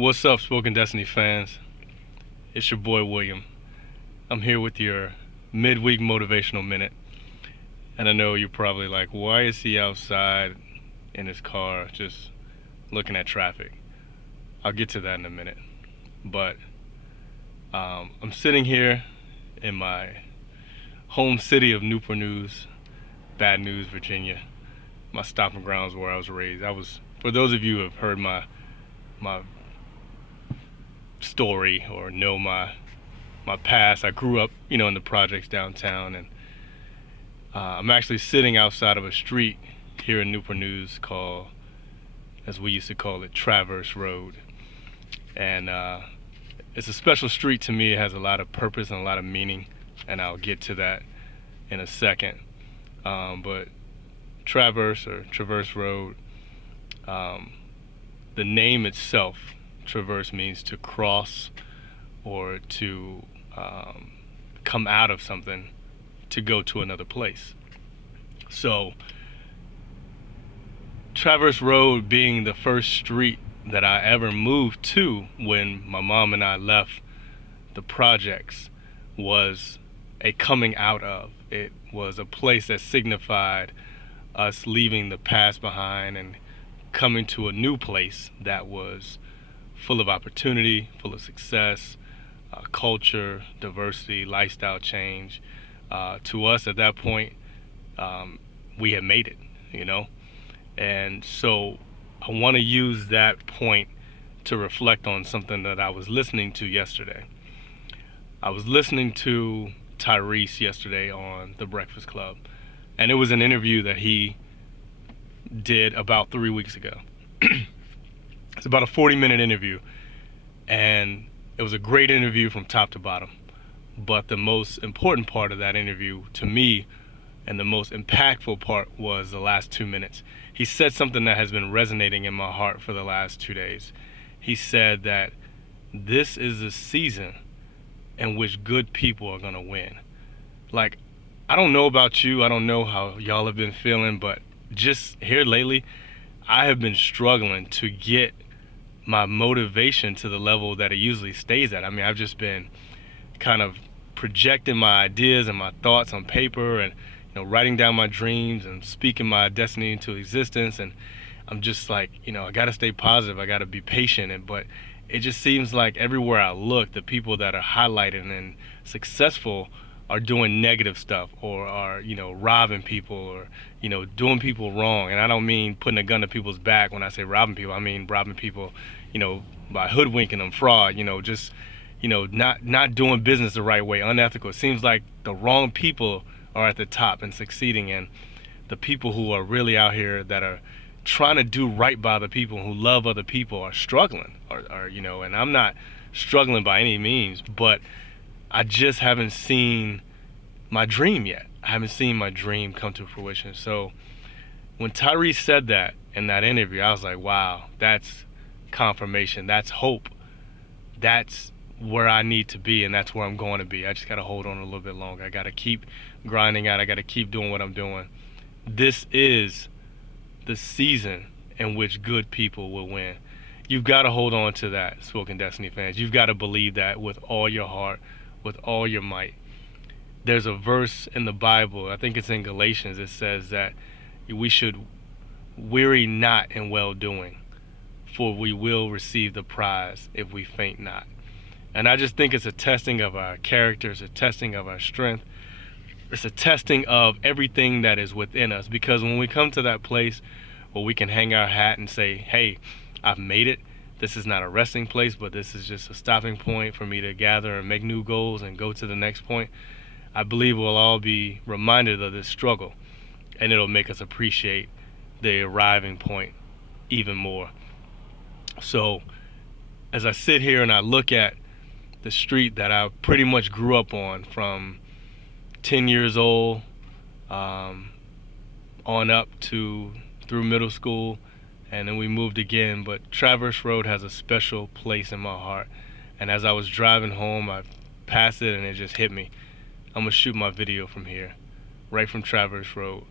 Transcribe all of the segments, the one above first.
What's up, Spoken Destiny fans? It's your boy William. I'm here with your midweek motivational minute. And I know you're probably like, why is he outside in his car just looking at traffic? I'll get to that in a minute. But I'm sitting here in my home city of Newport News, Bad News, Virginia. My stomping grounds where I was raised. For those of you who have heard my story or know my past, I grew up, in the projects downtown, and I'm actually sitting outside of a street here in Newport News called, as we used to call it, Traverse Road. And it's a special street to me. It has a lot of purpose and a lot of meaning, and I'll get to that in a second. But Traverse Road, the name itself, traverse, means to cross or to come out of something to go to another place. So Traverse Road being the first street that I ever moved to when my mom and I left the projects was a coming out of. It was a place that signified us leaving the past behind and coming to a new place that was full of opportunity, full of success, culture, diversity, lifestyle change. To us at that point, we had made it, And so I want to use that point to reflect on something that I was listening to yesterday. I was listening to Tyrese yesterday on The Breakfast Club, and it was an interview that he did about 3 weeks ago. It's about a 40-minute interview, and it was a great interview from top to bottom. But the most important part of that interview to me, and the most impactful part, was the last 2 minutes. He said something that has been resonating in my heart for the last 2 days. He said that this is a season in which good people are going to win. Like, I don't know about you, I don't know how y'all have been feeling, but just here lately, I have been struggling to get my motivation to the level that it usually stays at. I mean, I've just been kind of projecting my ideas and my thoughts on paper, and writing down my dreams and speaking my destiny into existence. And I'm just like, I got to stay positive, I got to be patient. But it just seems like everywhere I look, the people that are highlighted and successful are doing negative stuff, or are robbing people, or doing people wrong. And I don't mean putting a gun to people's back when I say robbing people. I mean robbing people by hoodwinking them, fraud, just not doing business the right way, unethical. It seems like the wrong people are at the top and succeeding, and the people who are really out here that are trying to do right by the people, who love other people, are struggling, and I'm not struggling by any means, but I just haven't seen my dream yet. I haven't seen my dream come to fruition. So when Tyrese said that in that interview, I was like, wow, that's confirmation. That's hope. That's where I need to be, and that's where I'm going to be. I just got to hold on a little bit longer. I got to keep grinding out. I got to keep doing what I'm doing. This is the season in which good people will win. You've got to hold on to that, Spoken Destiny fans. You've got to believe that with all your heart, with all your might. There's a verse in the Bible, I think it's in Galatians, it says that we should weary not in well-doing, for we will receive the prize if we faint not. And I just think it's a testing of our character, it's a testing of our strength, it's a testing of everything that is within us. Because when we come to that place where we can hang our hat and say, hey, I've made it, this is not a resting place, but this is just a stopping point for me to gather and make new goals and go to the next point, I believe we'll all be reminded of this struggle, and it'll make us appreciate the arriving point even more. So as I sit here and I look at the street that I pretty much grew up on from 10 years old on up to through middle school, and then we moved again, but Traverse Road has a special place in my heart. And as I was driving home, I passed it and it just hit me. I'm gonna shoot my video from here, right from Traverse Road,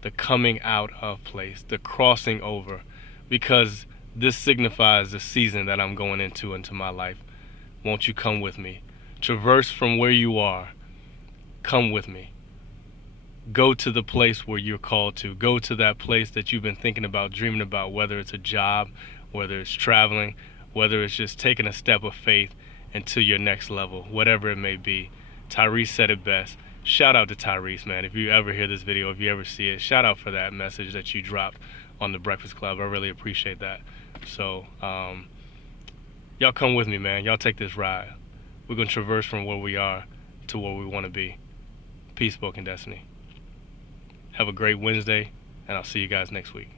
the coming out of place, the crossing over, because This signifies the season that I'm going into my life. Won't you come with me? Traverse from where you are. Come with me. Go to the place where you're called to. Go to that place that you've been thinking about, dreaming about, whether it's a job, whether it's traveling, whether it's just taking a step of faith into your next level, whatever it may be. Tyrese said it best. Shout out to Tyrese, man. If you ever hear this video, if you ever see it, shout out for that message that you dropped on the Breakfast Club. I really appreciate that. So, y'all come with me, man. Y'all take this ride. We're going to traverse from where we are to where we want to be. Peace, Spoken Destiny. Have a great Wednesday, and I'll see you guys next week.